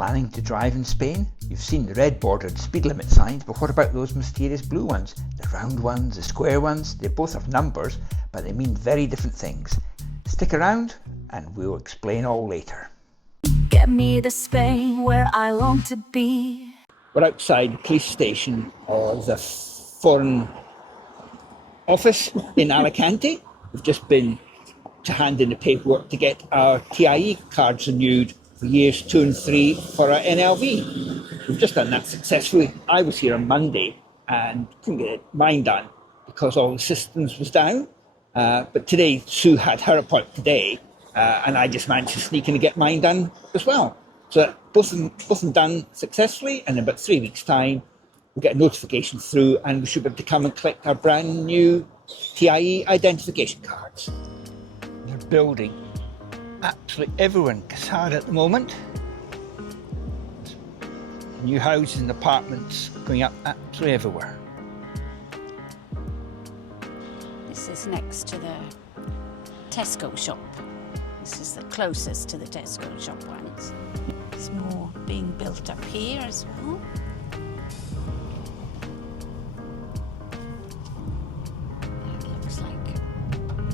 Planning to drive in Spain? You've seen the red bordered speed limit signs, but what about those mysterious blue ones? The round ones, the square ones, they both have numbers, but they mean very different things. Stick around and we'll explain all later. Get me to Spain where I long to be. We're outside the police station of the Foreign Office in Alicante. We've just been to hand in the paperwork to get our TIE cards renewed for years 2 and 3 for our NLV. We've just done that successfully. I was here on Monday and couldn't get mine done because all the systems was down. But today, Sue had her appointment today, and I just managed to sneak in and get mine done as well. So both of them done successfully, and in about 3 weeks' time, we'll get a notification through and we should be able to come and collect our brand new TIE identification cards. They're building absolutely everywhere in Quesada at the moment. New houses and apartments going up absolutely everywhere. This is next to the Tesco shop. This is the closest to the Tesco shop ones. There's more being built up here as well. That looks like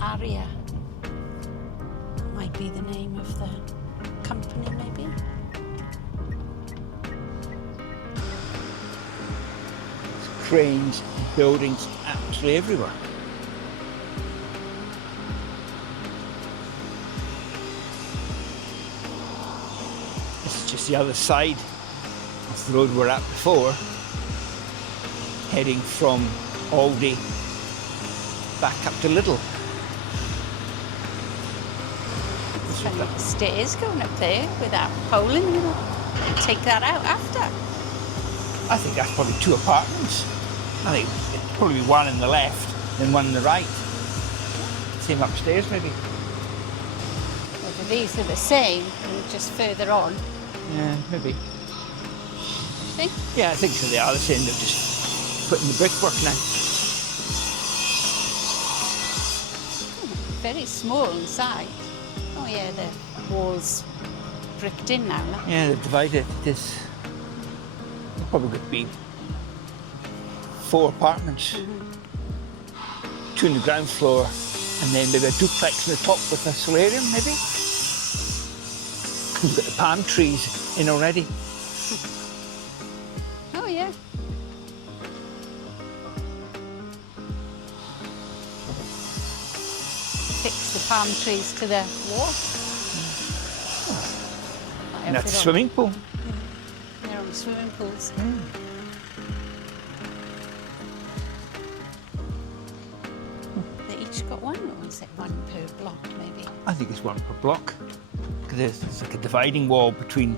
Aria. That might be the name of the company, maybe. There's cranes and buildings absolutely everywhere. Just the other side of the road we're at before, heading from Aldi back up to Lidl. There's stairs going up there with that pole in the middle. Take that out after. I think that's probably 2 apartments. I think it's probably one on the left and one on the right. Same upstairs maybe. Whether these are the same and just further on. Yeah, maybe. Think? Yeah, I think so. They are the same. They're just putting the brickwork now. Very small inside. Oh yeah, the walls bricked in now. Look. Yeah, they've divided this. Probably going to be 4 apartments. 2 on the ground floor, and then maybe a duplex on the top with a solarium, maybe. We've got the palm trees in already. Oh yeah. Fix the palm trees to the wall. And that's the swimming pool. Yeah. They're on the swimming pools. They each got one, or is it one per block maybe? I think it's 1 per block. There's like a dividing wall between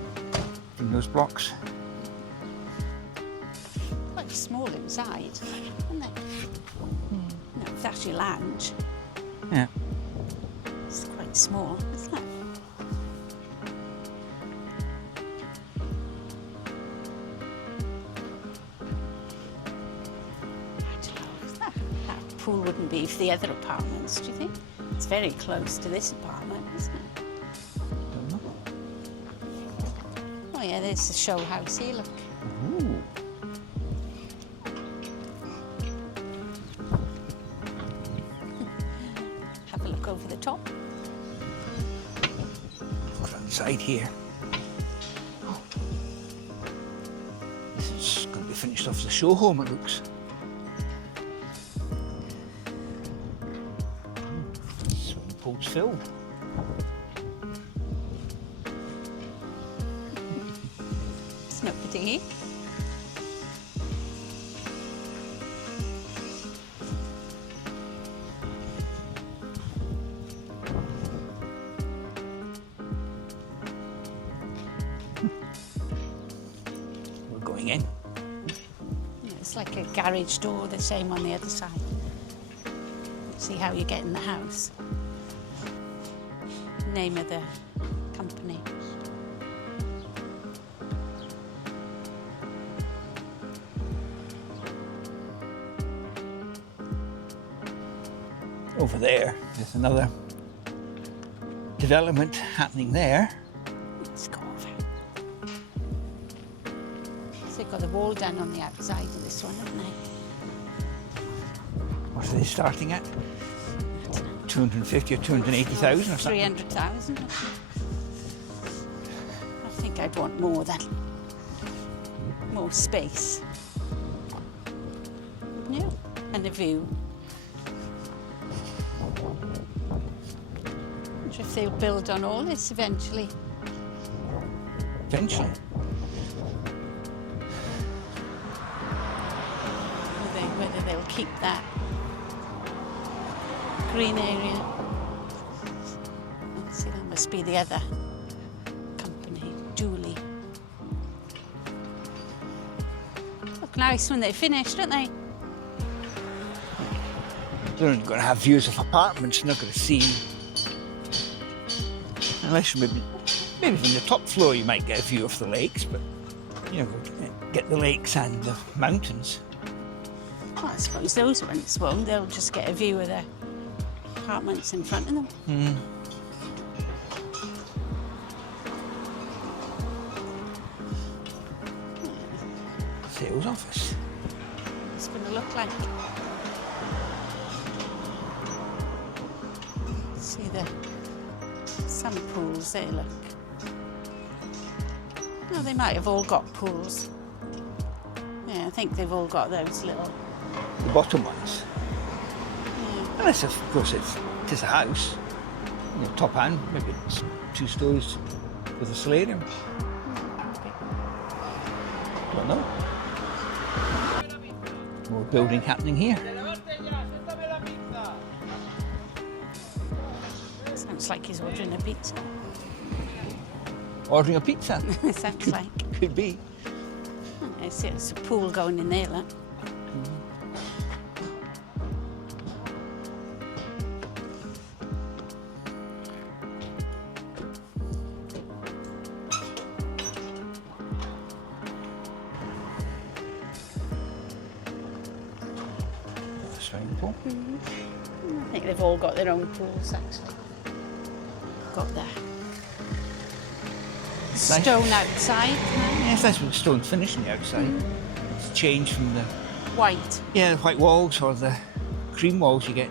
those blocks. Quite small inside, isn't it? No, if that's your lounge. Yeah. It's quite small, isn't it? I don't know. That pool wouldn't be for the other apartments, do you think? It's very close to this apartment, isn't it? Oh yeah, there's the show house here, look. Ooh. Have a look over the top. Look outside here. This is going to be finished off as a show home, it looks. Swimming pool's filled. Snoopity. We're going in. It's like a garage door, the same on the other side. See how you get in the house. Name of the company. Over there's another development happening there. Let's go over. So they've got the wall done on the outside of this one, haven't they? What are they starting at? 250 or 280,000 or something? 300,000. I think I'd want more than more space. No, and a view. I wonder if they'll build on all this eventually. Eventually. Whether they'll keep that green area. Let's see, that must be the other company, Julie. Look nice when they're finished, don't they? They're only going to have views of apartments, they're not going to see. Unless maybe from the top floor you might get a view of the lakes, but you know, get the lakes and the mountains. Well, I suppose those ones won't. They'll just get a view of the apartments in front of them. Mm. Sales office. It's going to look like. See some pools there, look. Oh, they might have all got pools. Yeah, I think they've all got those little. The bottom ones. Yeah. Unless, of course, it is a house. You know, top end, maybe it's 2 stories with a solarium. Don't know. More building happening here. Sounds like he's ordering a pizza. Ordering a pizza? Sounds like. Could be. I see it's a pool going in there, look. Swimming pool. I think they've all got their own pools, actually. Got the stone outside. Yes, that's with the stone finish on the outside. It's changed from the White. the white walls or the cream walls you get.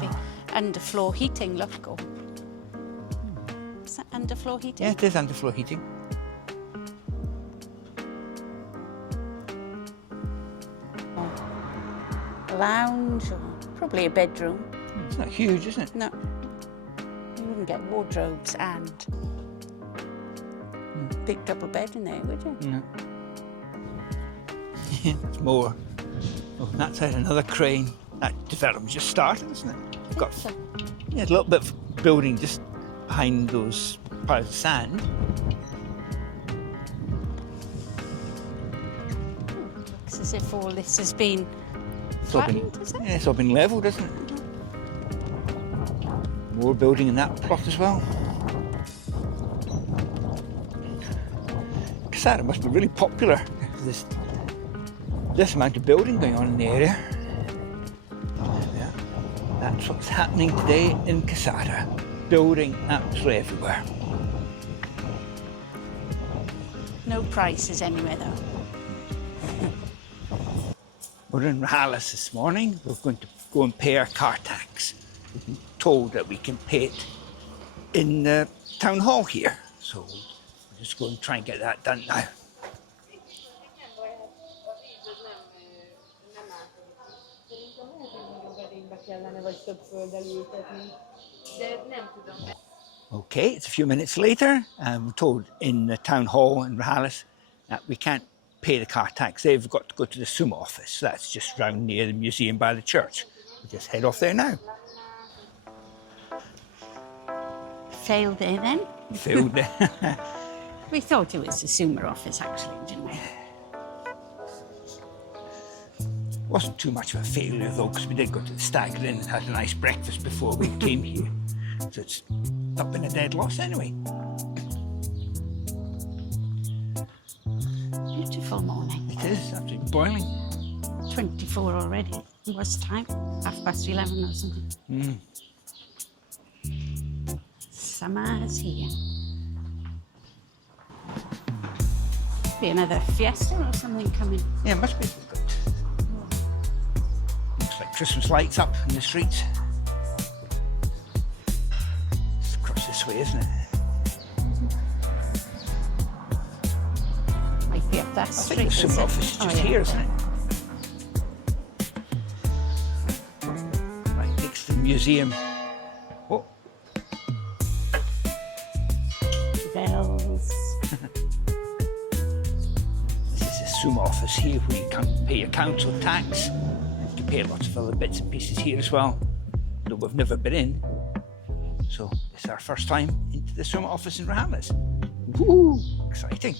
The underfloor heating, look. Go. Is that underfloor heating? Yeah, it is underfloor heating. A lounge or probably a bedroom. It's not huge, isn't it? No. You wouldn't get wardrobes and big double bed in there, would you? No. It's more. Oh, that's another crane. That development's just started, isn't it? You've got a little bit of building just behind those piles of sand. Looks as if all this has been It's all been, flattened, is it? yeah, it's all been levelled, isn't it? More building in that plot as well. Quesada must be really popular. This amount of building going on in the area. Yeah, that's what's happening today in Quesada. Building absolutely everywhere. No prices anywhere though. We're in Rojales this morning. We're going to go and pay our car tax. We've been told that we can pay it in the town hall here. So we're just going to try and get that done now. Okay, it's a few minutes later, and we're told in the town hall in Rojales that we can't pay the car tax. They've got to go to the SUMA office. So that's just round near the museum by the church. We'll just head off there now. Failed there then? Failed there. We thought it was the SUMA office actually, didn't we? Wasn't too much of a failure though, because we did go to the Stag Inn and had a nice breakfast before we came here. So it's not been a dead loss anyway. Beautiful morning. It is absolutely boiling. 24 already. What's the time? 11:30 or something. Summer is here. Must be another fiesta or something coming. Yeah, it must be. But looks like Christmas lights up in the streets. It's across this way, isn't it? Might be up that I street. think the is Summa it? office is Oh, just yeah. here, isn't it? Right next to the museum. Oh, Bells. this is the Summa office here where you can pay your council tax. You can pay lots of other bits and pieces here as well, though we've never been in. So it's our first time into the Summa office in Rojales. Woo! Exciting.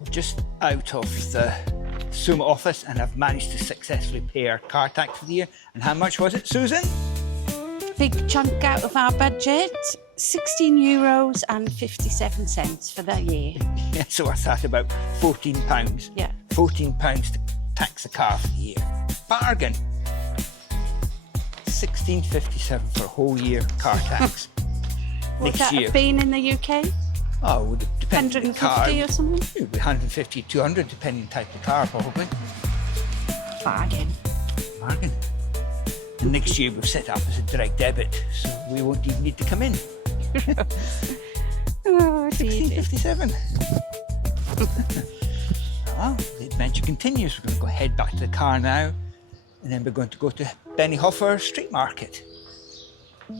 We're just out of the Summa office and I've managed to successfully pay our car tax for the year. And how much was it, Susan? Big chunk out of our budget, €16.57 for that year. Yeah, so what's that, about £14? Yeah. £14 to tax the car for the year. Bargain. £16.57 for a whole year car tax. Would Next that year. have been in the UK? Oh, well, depending on the car. 150 or something? It would be 150, 200, depending on the type of car, probably. Bargain. Bargain. And next year we've set up as a direct debit, so we won't even need to come in. Oh, dear. 16.57. Well, the adventure continues. We're going to go head back to the car now, and then we're going to go to Benihoffer Street Market.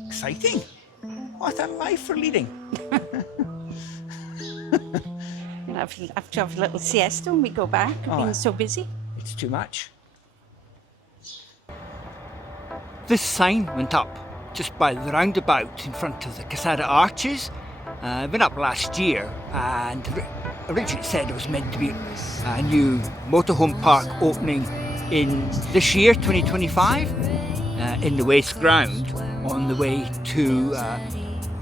Exciting! What a life we're leading. We'll have to have a little siesta when we go back. We've Oh. been so busy. It's too much. This sign went up just by the roundabout in front of the Quesada Arches. It went up last year, and originally it said it was meant to be a new motorhome park opening in this year, 2025, in the West Ground on the way to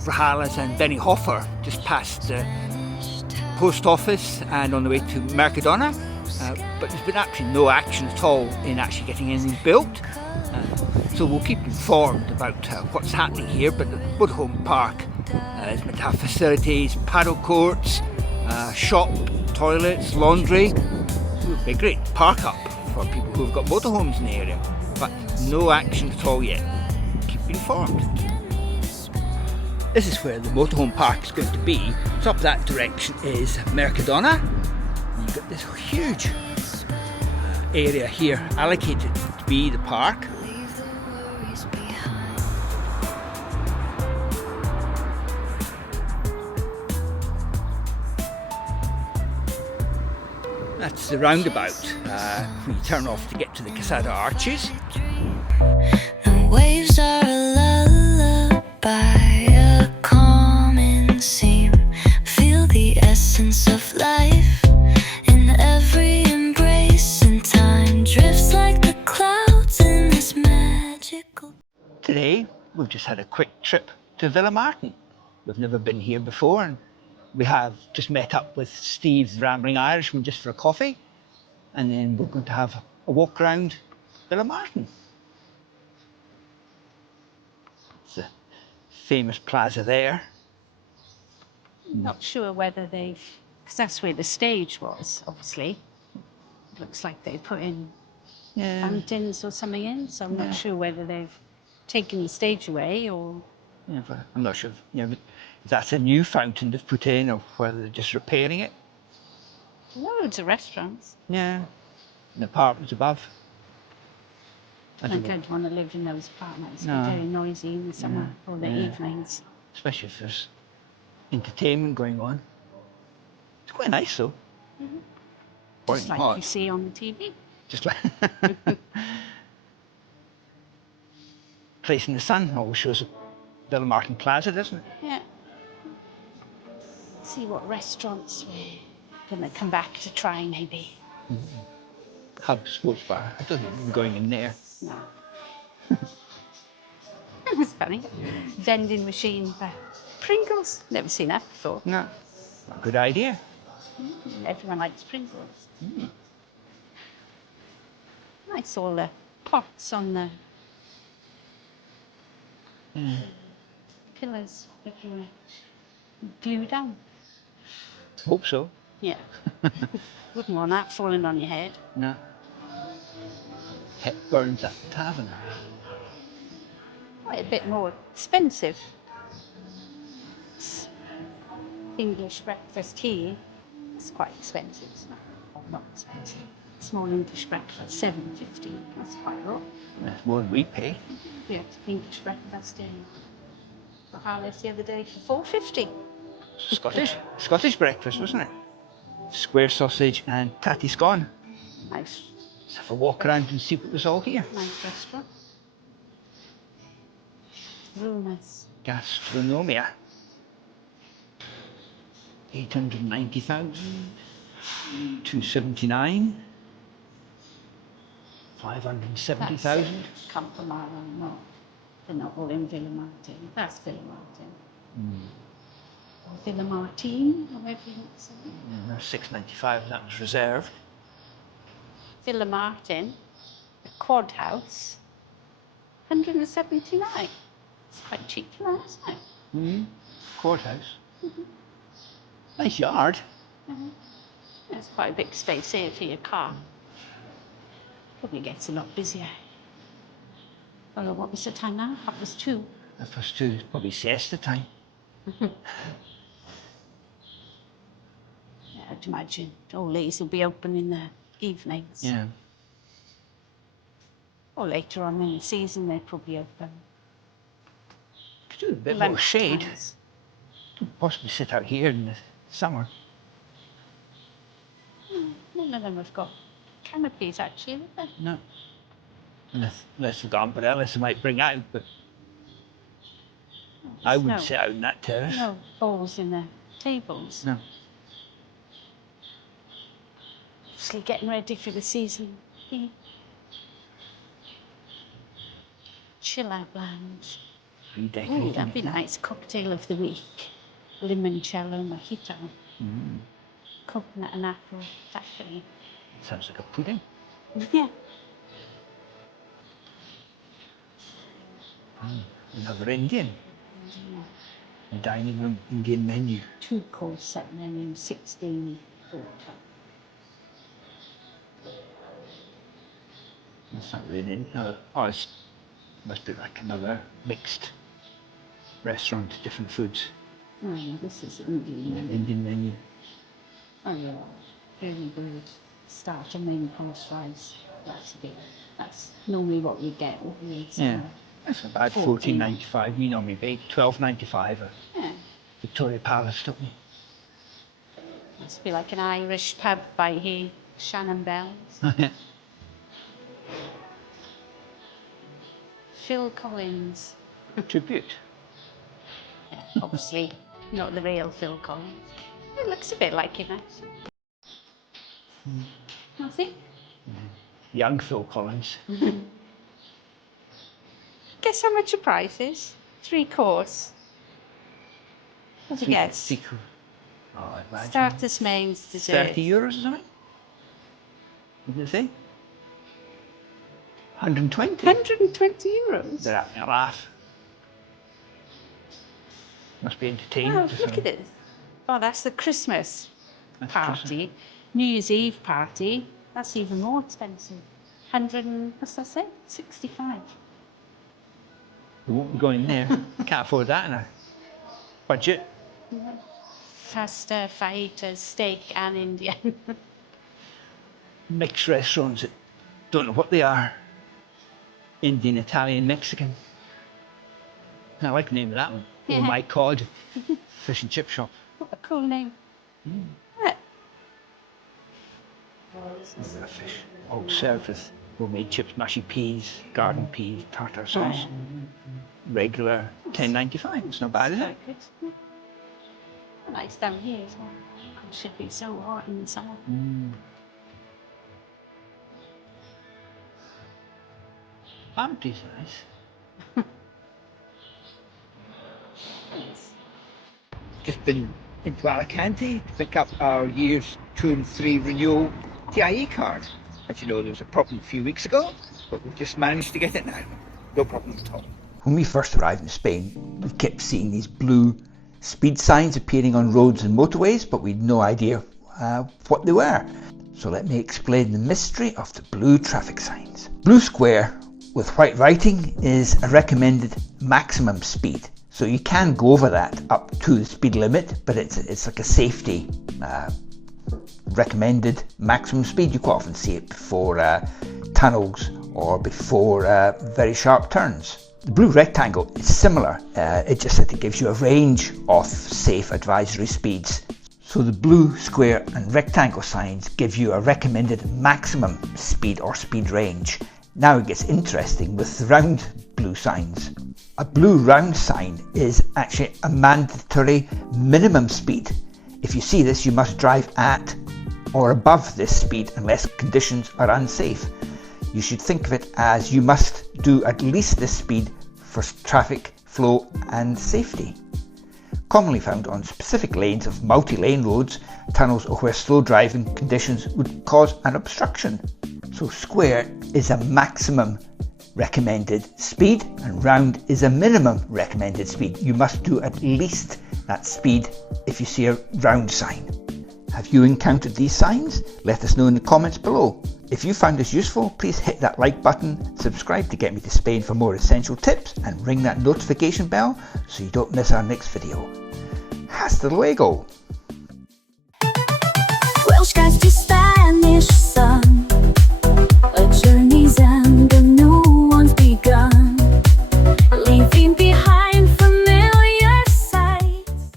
Rojales and Benihoffer, just past the post office and on the way to Mercadona. But there's been actually no action at all in actually getting anything built. So we'll keep informed about what's happening here, but the motorhome park is meant to have facilities, paddle courts, shop, toilets, laundry. It would be a great park up for people who've got motorhomes in the area, but no action at all yet. Keep informed. This is where the motorhome park is going to be. So up that direction is Mercadona. You've got this huge area here allocated to be the park. That's the roundabout where you turn off to get to the Quesada Arches. The waves are a lullaby, a common seam. Feel the essence of life in every embrace, and time drifts like the clouds in this magical. Today we've just had a quick trip to Villamartin. We've never been here before, and we have just met up with Steve, the Rambling Irishman, just for a coffee, and then we're going to have a walk around Villamartin. It's a famous plaza there. Not sure whether they've, because that's where the stage was, obviously. Looks like they put in Yeah. fountains or something in, so I'm not sure whether they've taken the stage away or. Yeah, but I'm not sure if that's a new fountain they've put in or whether they're just repairing it. Loads of restaurants. Yeah. And apartments above. I I don't know. don't want to live in those apartments. No. They're very noisy in the summer or the Yeah. evenings. Especially if there's entertainment going on. It's quite nice though. Just Quite like hot. you see on the TV. Just like Place in the Sun always shows Villamartin Plaza, doesn't it? Yeah. See what restaurants we're going to come back to try, maybe. Hub Sports Bar. I don't think we're going in there. No. It was funny. Vending machine for Pringles. Never seen that before. No. Good idea. Everyone likes Pringles. Nice, all the pots on the pillars everywhere. glue down. Hope so. Yeah. Wouldn't want that falling on your head. No. Hepburn's at the tavern. Quite a bit more expensive. English breakfast here is quite expensive. It's not expensive. Small English breakfast, $7.50. That's quite a lot. That's more than we pay. We had English breakfast in Rojales the other day for $4.50. Scottish breakfast, wasn't it? Square sausage and tatty scone. Nice. Let's have a walk around and see what was all here. Nice restaurant. Real nice. Gastronomia. 890,000. 279. 570,000. Campomayo, no. They're not all in Villamartin. That's Villamartin. Villamartin, or whatever you want to say. There's 695, that was reserved. Villamartin, the quad house, 179. It's quite cheap for that, isn't it? Courthouse. Nice yard. There's quite a big space here for your car. Probably gets a lot busier. Although, what was the time now? 2:30. The first two is probably siesta time. Yeah, I'd imagine all these will be open in the evenings. Yeah. Or later on in the season, they're probably open. Could do a bit more shade. Lunchtimes. Could possibly sit out here in the summer. None of them have got canopies, actually, have they? No. Unless they've got umbrellas they might bring out, but I wouldn't sit out in that terrace. No balls in the tables. No. Obviously getting ready for the season. Yeah. Chill out lounge. Redecorating. Ooh, that'd be nice. Cocktail of the week. Limoncello mojito. Coconut and apple daiquiri. Sounds like a pudding. Yeah. Another Indian. Dining room Indian menu. 2-course set menu, 16. That's not really Indian. No. Oh, it must be like another mixed restaurant, different foods. Oh, this is Indian. Indian menu. Oh, yeah. Very good. Starter, main course, rice. That's normally what we get. Yeah. That's not bad. 14.95. We normally pay 12.95 at Yeah. Victoria Palace, don't we? Must be like an Irish pub by here. Shannon Bells. Phil Collins. Tribute. Yeah, obviously not the real Phil Collins. It looks a bit like him, actually. I think. Young Phil Collins. Guess how much the price is? 3-course. What's a guess? Oh, I imagine. Starters, mains, dessert. 30 euros or something? What did they say? 120? 120 euros? They're having a laugh. Must be entertained. Oh, look at it. Oh, that's the Christmas party. New Year's Eve party. That's even more expensive. 100 and, what's that say? 65. We won't be going there. Can't afford that in a budget. Pasta, fajitas, steak and Indian. Mixed restaurants that don't know what they are. Indian, Italian, Mexican. I like the name of that one. Yeah. Oh my God. Fish and chip shop. What a cool name. Yeah. A fish. All served with homemade chips, mushy peas, garden peas, tartar sauce. Regular 10.95. It's not bad, is it? Quite good. Nice down here as well. It should be so hot in the summer. Aunties are nice. Just been into Alicante to pick up our years 2 and 3 renewal TIE card. As you know, there was a problem a few weeks ago, but we've just managed to get it now. No problem at all. When we first arrived in Spain, we kept seeing these blue speed signs appearing on roads and motorways, but we had no idea what they were. So let me explain the mystery of the blue traffic signs. Blue square with white writing is a recommended maximum speed. So you can go over that up to the speed limit, but it's like a safety recommended maximum speed. You quite often see it before tunnels or before very sharp turns. The blue rectangle is similar, it just that it gives you a range of safe advisory speeds. So the blue square and rectangle signs give you a recommended maximum speed or speed range. Now it gets interesting with the round blue signs. A blue round sign is actually a mandatory minimum speed. If you see this, you must drive at or above this speed unless conditions are unsafe. You should think of it as you must do at least this speed for traffic flow and safety. Commonly found on specific lanes of multi-lane roads, tunnels, or where slow driving conditions would cause an obstruction. So square is a maximum recommended speed and round is a minimum recommended speed. You must do at least that speed if you see a round sign. Have you encountered these signs? Let us know in the comments below. If you found this useful, please hit that like button, subscribe to get me to Spain for more essential tips, and ring that notification bell so you don't miss our next video. Hasta luego!